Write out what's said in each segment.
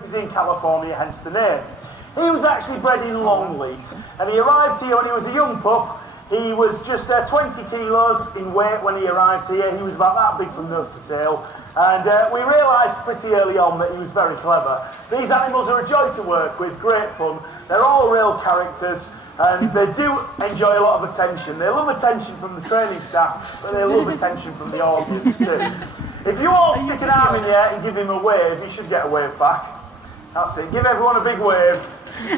He's in California, hence the name. He was actually bred in Longleat, and he arrived here when he was a young pup. He was just 20 kilos in weight when he arrived here. He was about that big from nose to tail, and we realised pretty early on that he was very clever. These animals are a joy to work with, great fun. They're all real characters, and they do enjoy a lot of attention. They love attention from the training staff, but they love attention from the audience too. If you all stick an arm in the air and give him a wave, he should get a wave back. That's it. Give everyone a big wave.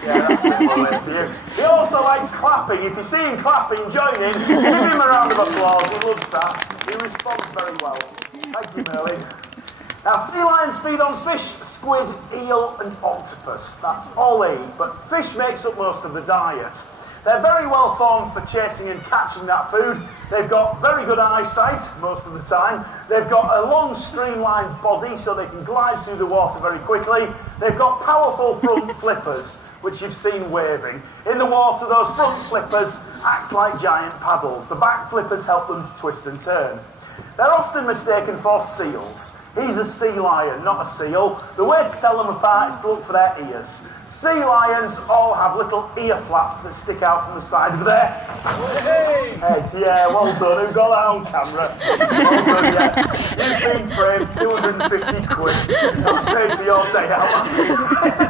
Yeah, that's it. I'll wave to you. He also likes clapping. If you see him clapping, join in. Give him a round of applause. He loves that. He responds very well. Thank you, Merlin. Now, sea lions feed on fish, squid, eel, and octopus. That's all they eat. But fish makes up most of the diet. They're very well formed for chasing and catching that food. They've got very good eyesight most of the time. They've got a long streamlined body so they can glide through the water very quickly. They've got powerful front flippers, which you've seen waving. In the water, those front flippers act like giant paddles. The back flippers help them to twist and turn. They're often mistaken for seals. He's a sea lion, not a seal. The way to tell them apart is to look for their ears. Sea lions all have little ear flaps that stick out from the side of their head. Yeah, well done. Who got that on camera? Well done, yeah. You've been framed, 250 quid. That's paid for your day out.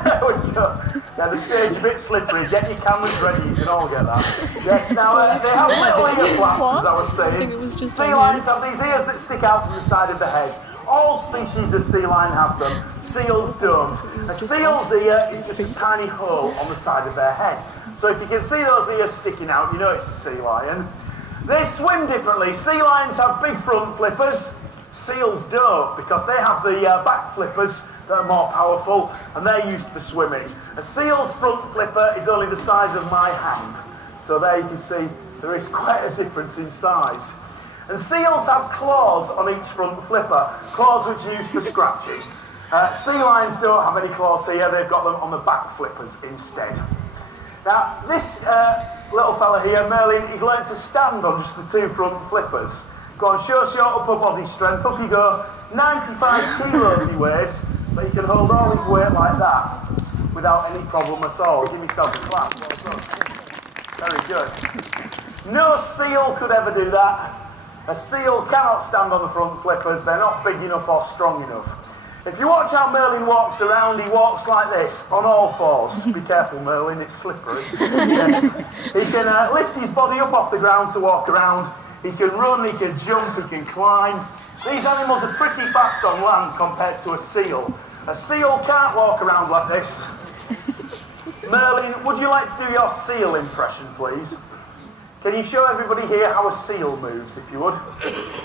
There we go. Yeah, the stage a bit slippery. Get your cameras ready, you can all get that. Yes, now they have little ear flaps, as I was saying. Sea lions have these ears that stick out from the side of the head. All species of sea lion have them. Seals don't. A seal's ear is just a tiny hole on the side of their head. So if you can see those ears sticking out, you know it's a sea lion. They swim differently. Sea lions have big front flippers. Seals don't, because they have the back flippers that are more powerful, and they're used to swimming. A seal's front flipper is only the size of my hand. So there you can see there is quite a difference in size. And seals have claws on each front flipper, claws which are used for scratching. Sea lions don't have any claws here, they've got them on the back flippers instead. Now, this little fella here, Merlin, he's learned to stand on just the two front flippers. Go on, show us your upper body strength. Up you go. 95 kilos he weighs, but he can hold all his weight like that without any problem at all. Give yourself a clap. Well done. Very good. No seal could ever do that. A seal cannot stand on the front flippers. They're not big enough or strong enough. If you watch how Merlin walks around, he walks like this, on all fours. Be careful, Merlin, it's slippery. Yes. He can lift his body up off the ground to walk around. He can run, he can jump, he can climb. These animals are pretty fast on land compared to a seal. A seal can't walk around like this. Merlin, would you like to do your seal impression, please? Can you show everybody here how a seal moves, if you would?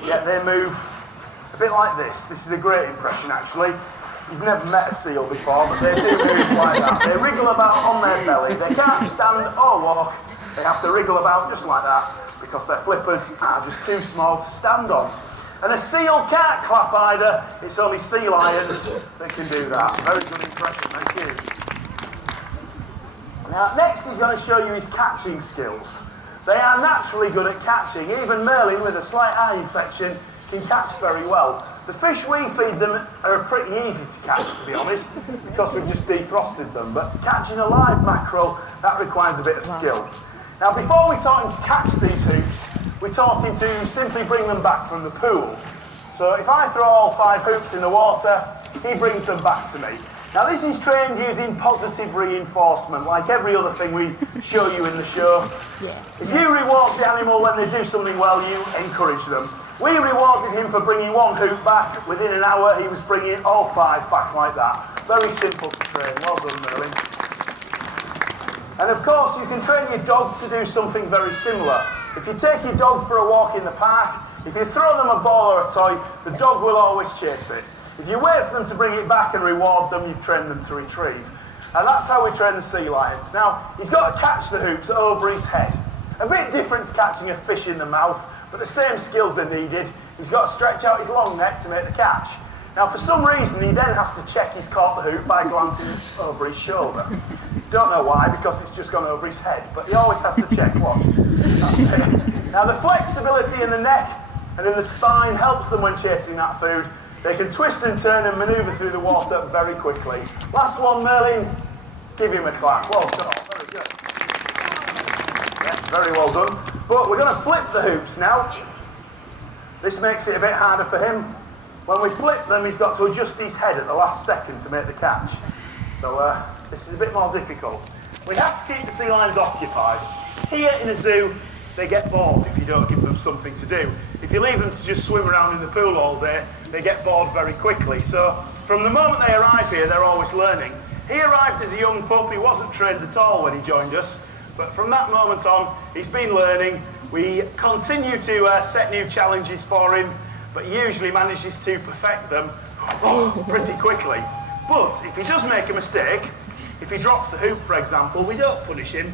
Yeah, they move a bit like this. This is a great impression, actually. You've never met a seal before, but they do move like that. They wriggle about on their belly. They can't stand or walk. They have to wriggle about just like that, because their flippers are just too small to stand on. And a seal can't clap either. It's only sea lions that can do that. Very good impression, thank you. Now, next he's going to show you his catching skills. They are naturally good at catching. Even Merlin, with a slight eye infection, can catch very well. The fish we feed them are pretty easy to catch, to be honest, because we've just defrosted them. But catching a live mackerel, that requires a bit of skill. Now, before we taught him to catch these hoops, we taught him to simply bring them back from the pool. So if I throw all 5 hoops in the water, he brings them back to me. Now this is trained using positive reinforcement, like every other thing we show you in the show. If you reward the animal when they do something well, you encourage them. We rewarded him for bringing 1 hoop back. Within an hour, he was bringing all 5 back like that. Very simple to train. Well done, Merlin. And of course, you can train your dog to do something very similar. If you take your dog for a walk in the park, if you throw them a ball or a toy, the dog will always chase it. If you wait for them to bring it back and reward them, you've trained them to retrieve. And that's how we train the sea lions. Now, he's got to catch the hoops over his head. A bit different to catching a fish in the mouth, but the same skills are needed. He's got to stretch out his long neck to make the catch. Now, for some reason, he then has to check he's caught the hoop by glancing over his shoulder. Don't know why, because it's just gone over his head, but he always has to check. Watch. That's it. Now, the flexibility in the neck and in the spine helps them when chasing that food. They can twist and turn and manoeuvre through the water very quickly. Last one, Merlin. Give him a clap. Well done. Very good. Yes, very well done. But we're going to flip the hoops now. This makes it a bit harder for him. When we flip them, he's got to adjust his head at the last second to make the catch. So this is a bit more difficult. We have to keep the sea lions occupied. Here in a zoo, they get bored if you don't give them something to do. If you leave them to just swim around in the pool all day, they get bored very quickly. So from the moment they arrive here, they're always learning. He arrived as a young pup. He wasn't trained at all when he joined us. But from that moment on, he's been learning. We continue to set new challenges for him, but he usually manages to perfect them pretty quickly. But if he does make a mistake, if he drops a hoop, for example, we don't punish him.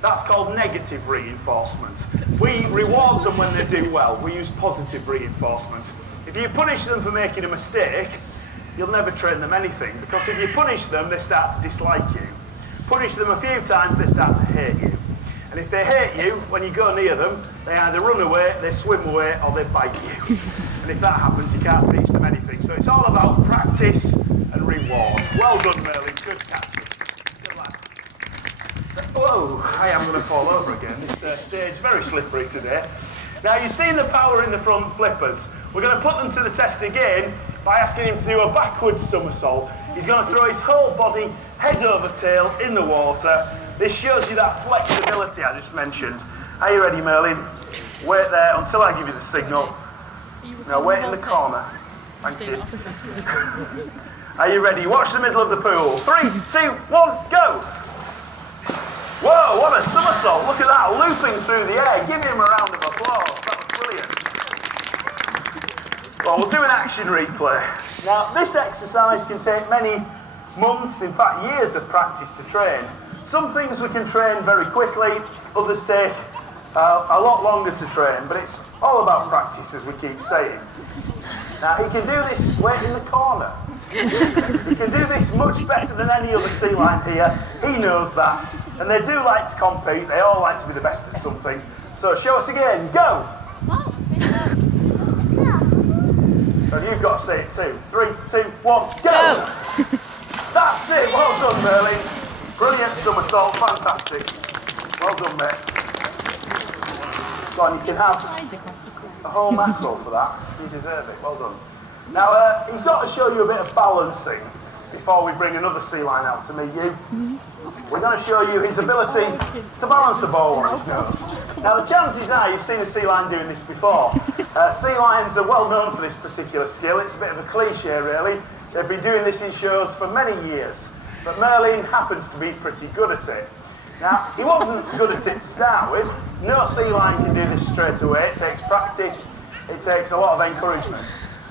That's called negative reinforcement. We reward them when they do well. We use positive reinforcement. If you punish them for making a mistake, you'll never train them anything, because if you punish them, they start to dislike you. Punish them a few times, they start to hate you. And if they hate you, when you go near them, they either run away, they swim away, or they bite you. And if that happens, you can't teach them anything. So it's all about practice and reward. Well done, Merlin. Good catch. Good lad. Whoa, I am going to fall over again. This stage is very slippery today. Now, you've seen the power in the front flippers. We're going to put them to the test again by asking him to do a backwards somersault. He's going to throw his whole body, head over tail, in the water. This shows you that flexibility I just mentioned. Are you ready, Merlin? Wait there until I give you the signal. Now wait in the corner. Thank you. Are you ready? Watch the middle of the pool. 3, 2, 1, go! Whoa, what a somersault. Look at that, looping through the air. Give him a round of applause. That was brilliant. Well, we'll do an action replay. Now, this exercise can take many months, in fact years of practice to train. Some things we can train very quickly, others take a lot longer to train, but it's all about practice, as we keep saying. Now, he can do this, wait in the corner. He can do this much better than any other sea lion here. He knows that. And they do like to compete. They all like to be the best at something. So show us again. Go! So you've got to say it too. 3, 2, 1, go! That's it. Well done, Merlin. Brilliant somersault. Fantastic. Well done, mate. Go on, you can have a whole mackerel for that. You deserve it. Well done. Now, he's got to show you a bit of balancing before we bring another sea lion out to meet you. We're going to show you his ability to balance the ball on his nose. Now, the chances are you've seen a sea lion doing this before. Sea lions are well known for this particular skill. It's a bit of a cliche, really. They've been doing this in shows for many years. But Merlin happens to be pretty good at it. Now, he wasn't good at it to start with. No sea lion can do this straight away. It takes practice. It takes a lot of encouragement.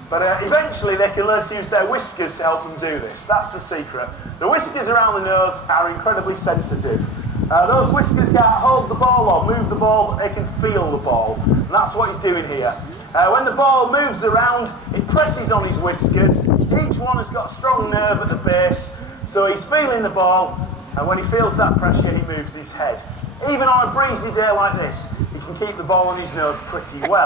But eventually they can learn to use their whiskers to help them do this. That's the secret. The whiskers around the nose are incredibly sensitive. Those whiskers can't hold the ball or move the ball, but they can feel the ball. And that's what he's doing here. When the ball moves around, it presses on his whiskers. Each one has got a strong nerve at the base, so he's feeling the ball, and when he feels that pressure, he moves his head. Even on a breezy day like this, he can keep the ball on his nose pretty well.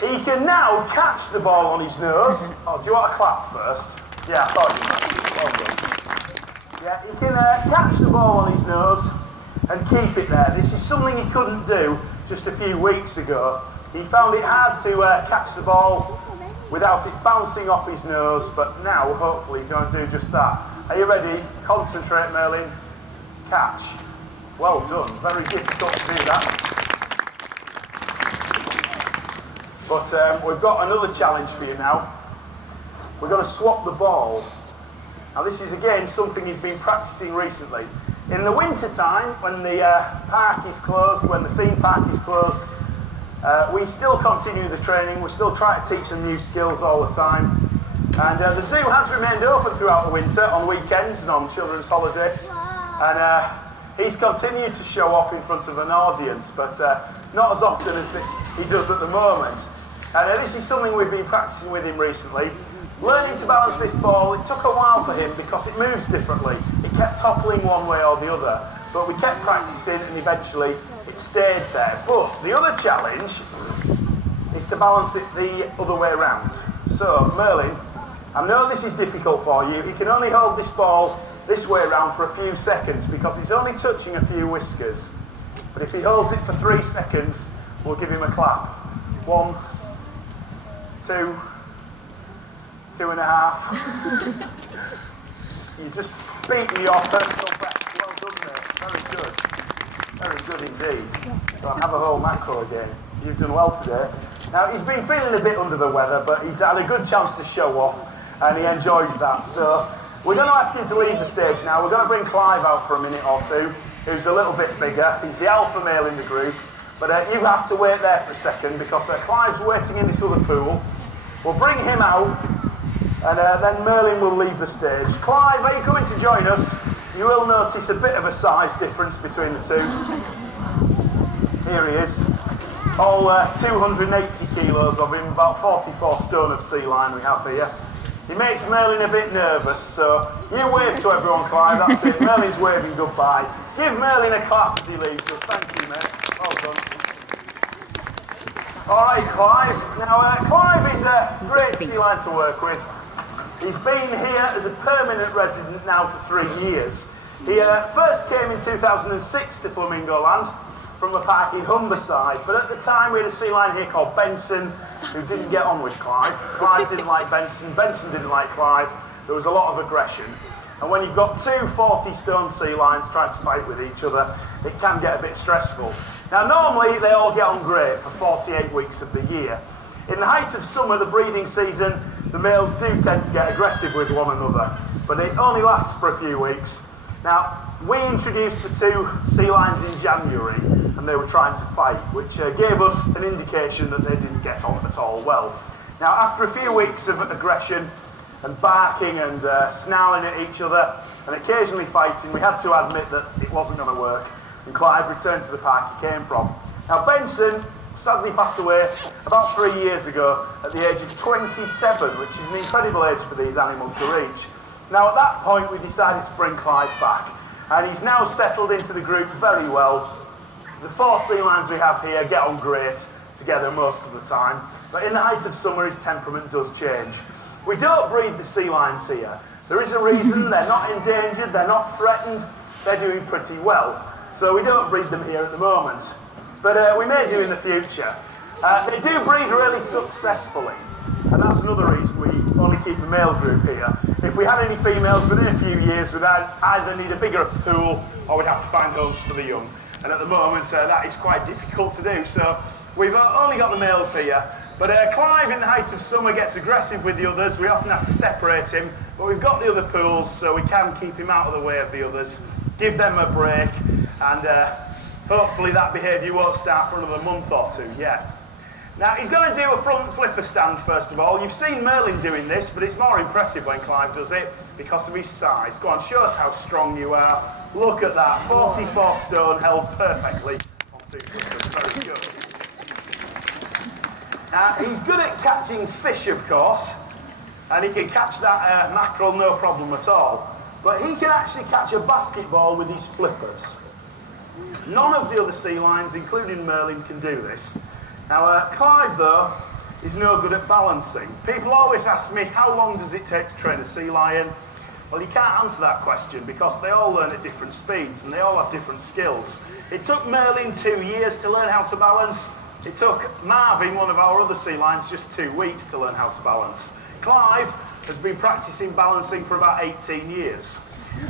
He can now catch the ball on his nose. Oh, do you want a clap first? Yeah, I thought you might. Well done. Yeah, he can catch the ball on his nose and keep it there. This is something he couldn't do just a few weeks ago. He found it hard to catch the ball without it bouncing off his nose, but now, hopefully, he's going to do just that. Are you ready? Concentrate, Merlin. Catch. Well done. Very difficult to do that. But we've got another challenge for you now. We're going to swap the ball. Now this is again something he's been practicing recently. In the winter time, when the park is closed, when the theme park is closed, we still continue the training. We still try to teach them new skills all the time. And the zoo has remained open throughout the winter, on weekends and on children's holidays. And he's continued to show off in front of an audience, but not as often as he does at the moment. And this is something we've been practicing with him recently. Learning to balance this ball, it took a while for him because it moves differently. It kept toppling one way or the other. But we kept practicing and eventually it stayed there. But the other challenge is to balance it the other way around. So, Merlin, I know this is difficult for you. He can only hold this ball this way around for a few seconds because it's only touching a few whiskers. But if he holds it for 3 seconds, we'll give him a clap. 1, 2, 2.5. You just beat your personal best. Well done, mate. Very good. Very good indeed. So I'll have a whole macro again. You've done well today. Now, he's been feeling a bit under the weather, but he's had a good chance to show off, and he enjoys that. So we're going to ask him to leave the stage now. We're going to bring Clive out for a minute or two, who's a little bit bigger. He's the alpha male in the group. But you have to wait there for a second because Clive's waiting in this other pool. We'll bring him out, and then Merlin will leave the stage. Clive, are you coming to join us? You will notice a bit of a size difference between the two. Here he is. All 280 kilos of him, about 44 stone of sea line we have here. He makes Merlin a bit nervous, so you wave to everyone, Clive, that's it. Merlin's waving goodbye. Give Merlin a clap as he leaves us. Thank you, mate. Well done. Alright, Clive. Now, Clive is a great sea line to work with. He's been here as a permanent resident now for 3 years. He first came in 2006 to Flamingo Land from a park in Humberside, but at the time we had a sea lion here called Benson who didn't get on with Clive. Clive didn't like Benson, Benson didn't like Clive. There was a lot of aggression. And when you've got 2 40-stone sea lions trying to fight with each other, it can get a bit stressful. Now normally they all get on great for 48 weeks of the year. In the height of summer, the breeding season, the males do tend to get aggressive with one another, but it only lasts for a few weeks. Now, we introduced the 2 sea lions in January, and they were trying to fight, which gave us an indication that they didn't get on at all well. Now, after a few weeks of aggression and barking and snarling at each other and occasionally fighting, we had to admit that it wasn't going to work, and Clive returned to the park he came from. Now, Benson sadly passed away about 3 years ago at the age of 27, which is an incredible age for these animals to reach. Now, at that point, we decided to bring Clive back, and he's now settled into the group very well. The 4 sea lions we have here get on great together most of the time, but in the height of summer, his temperament does change. We don't breed the sea lions here. There is a reason. They're not endangered, they're not threatened, they're doing pretty well. So we don't breed them here at the moment, but we may do in the future. They do breed really successfully, and that's another reason we only keep a male group here. If we had any females within a few years, we'd either need a bigger pool or we'd have to find homes for the young. And at the moment, that is quite difficult to do. So we've only got the males here. But Clive, in the height of summer, gets aggressive with the others. We often have to separate him. But we've got the other pools, so we can keep him out of the way of the others, give them a break, and hopefully that behaviour won't start for another month or 2 yet. Now, he's going to do a front flipper stand, first of all. You've seen Merlin doing this, but it's more impressive when Clive does it because of his size. Go on, show us how strong you are. Look at that, 44 stone held perfectly on 2 flippers. Very good. He's good at catching fish, of course, and he can catch that mackerel no problem at all. But he can actually catch a basketball with his flippers. None of the other sea lions, including Merlin, can do this. Now, Clive, though, is no good at balancing. People always ask me, how long does it take to train a sea lion? Well, you can't answer that question because they all learn at different speeds and they all have different skills. It took Merlin 2 years to learn how to balance. It took Marvin, one of our other sea lions, just 2 weeks to learn how to balance. Clive has been practicing balancing for about 18 years.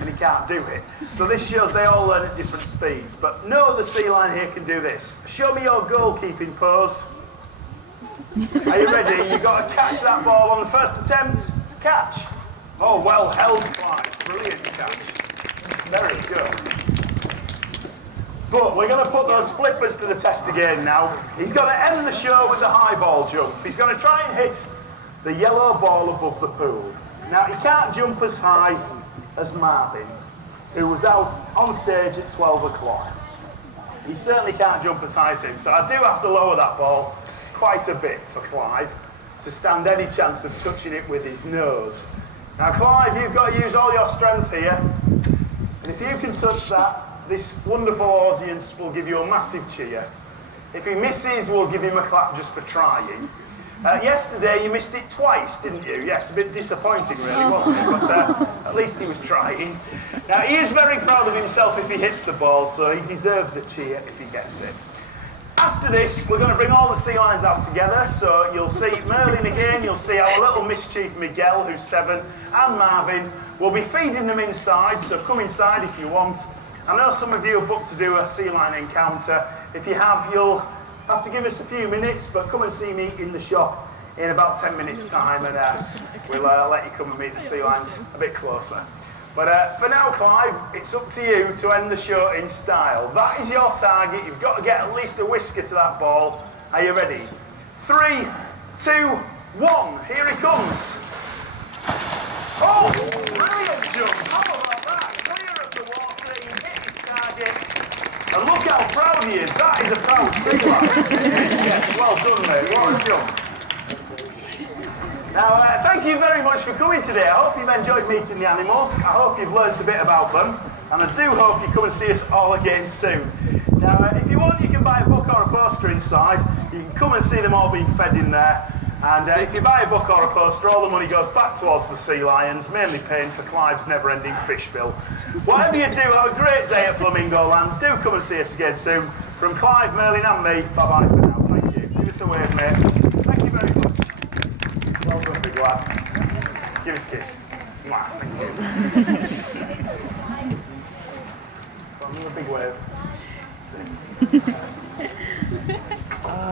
And he can't do it. So this shows they all learn at different speeds. But no other sea lion here can do this. Show me your goalkeeping pose. Are you ready? You've got to catch that ball on the first attempt. Catch. Oh, well held, Clive. Brilliant catch. Very good. But we're going to put those flippers to the test again now. He's going to end the show with a high ball jump. He's going to try and hit the yellow ball above the pool. Now, he can't jump as high as Marvin, who was out on stage at 12 o'clock. He certainly can't jump as high as him, so I do have to lower that ball quite a bit for Clive to stand any chance of touching it with his nose. Now, Clive, you've got to use all your strength here, and if you can touch that, this wonderful audience will give you a massive cheer. If he misses, we'll give him a clap just for trying. Yesterday you missed it twice, didn't you? Yes, a bit disappointing really, wasn't it? But at least he was trying. Now he is very proud of himself if he hits the ball, so he deserves a cheer if he gets it. After this, we're going to bring all the sea lions out together, so you'll see Merlin again, you'll see our little mischief Miguel, who's 7, and Marvin. We'll be feeding them inside, so come inside if you want. I know some of you have booked to do a sea lion encounter. If you have, you'll have to give us a few minutes, but come and see me in the shop in about 10 minutes' time, and we'll let you come and meet the sea lions a bit closer. But for now, Clive, it's up to you to end the show in style. That is your target. You've got to get at least a whisker to that ball. Are you ready? 3, 2, 1. Here he comes. Oh, brilliant jump. How about that? Clear of the water. He hit his target. And look how proud he is. That is a proud sea lion. Yes, well done, mate. What a jump. Now, thank you very much for coming today. I hope you've enjoyed meeting the animals. I hope you've learned a bit about them. And I do hope you come and see us all again soon. Now, if you want, you can buy a book or a poster inside. You can come and see them all being fed in there. And if you buy a book or a poster, all the money goes back towards the sea lions, mainly paying for Clive's never-ending fish bill. Whatever you do, have a great day at Flamingo Land. Do come and see us again soon. From Clive, Merlin and me, bye-bye for now. Thank you. Give us a wave, mate. Thank you very much. Well done, big lad. Give us a kiss. Mwah, thank you. Well, a big wave.